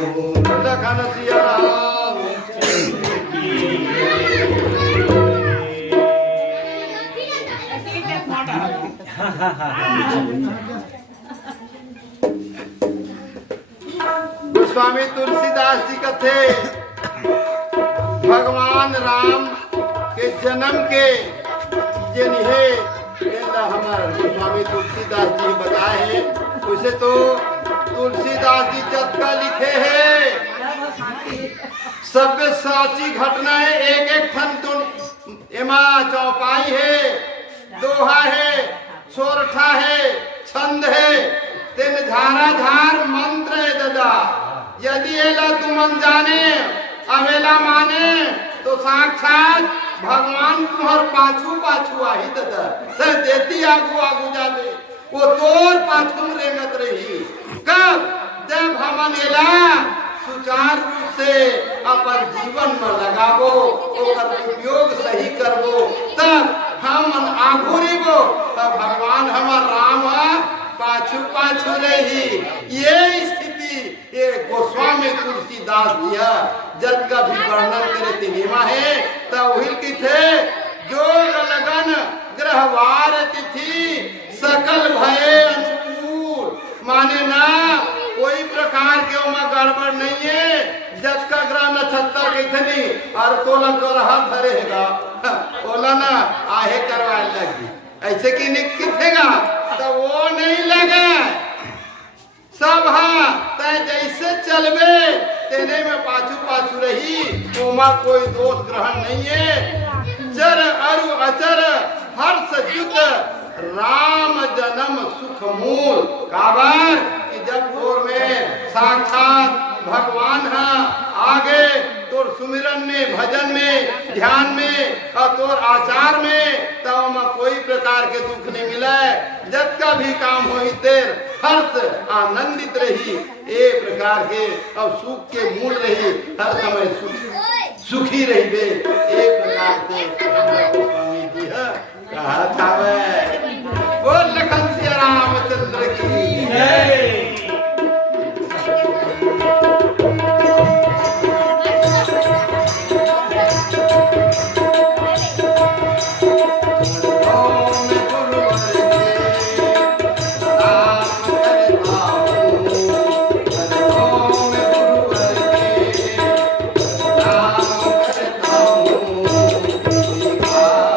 लखन सिया राम गोस्वामी तुलसीदास जी का थे भगवान राम के जन्म के जिन्हें हमारे गोस्वामी तुलसीदास जी बताए हैं उसे तो तुलसीदास जी जब का लिखे हैं सब साची घटनाएं एक एक ठन तो एमा चौपाई है दोहा है सोरठा है छंद है तेन झारा झार मंत्र है दादा यदि एला तुमन जाने अवेला माने तो साक्षात भगवान तुम्हार पाछू पाछू आही दादा सर देती आगू आगू जावे वो तोर पाछू रेंगत रही कब जब हमन एला सुचार रूप से अपन जीवन में लगाबो ओकर उपयोग सही करबो तब हम आगू रेबो तब भगवान हमार राम पाछू पाछू रही ये स्थिति ये गोस्वामी तुलसीदास जी जब का भी वर्णन करे तिनिमा है तब वही की थे जोग लगन ग्रहवार तिथि सकल भये अनुकूल माने ना कोई प्रकार के उमा गड़बड़ नहीं है जज का ग्रह नक्षत्र कितनी और तोला को रहा धरेगा बोला ना आहे करवाए लगी ऐसे की निकलेगा तो वो नहीं लगा सब तय जैसे चलवे तेने में पाछू पाछू रही उमा कोई दोष ग्रहण नहीं है चर अरु अचर हर्ष युत राम जन्म सुख मूल काबर कि जब तोर में साक्षात भगवान है आगे तोर सुमिरन में भजन में ध्यान में और तोर आचार में तब में कोई प्रकार के दुख नहीं मिला जब का भी काम हो तेर हर्ष आनंदित रही एक प्रकार के और सुख के मूल रही हर समय सुखी रही बे एक प्रकार से स्वामी जी कहा था बोल लखन सिया रामचंद्र की जय Ah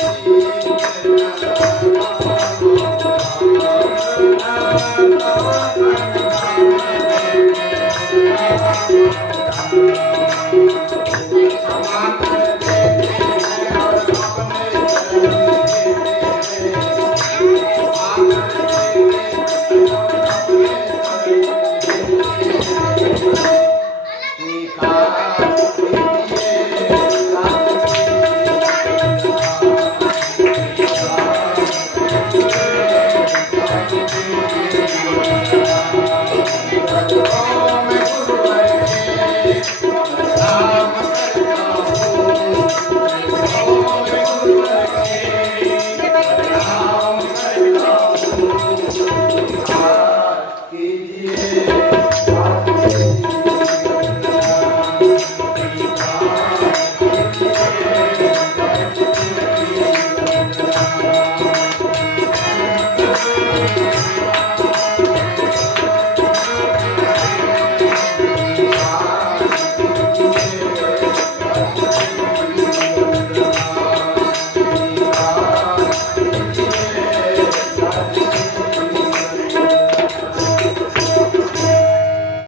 जी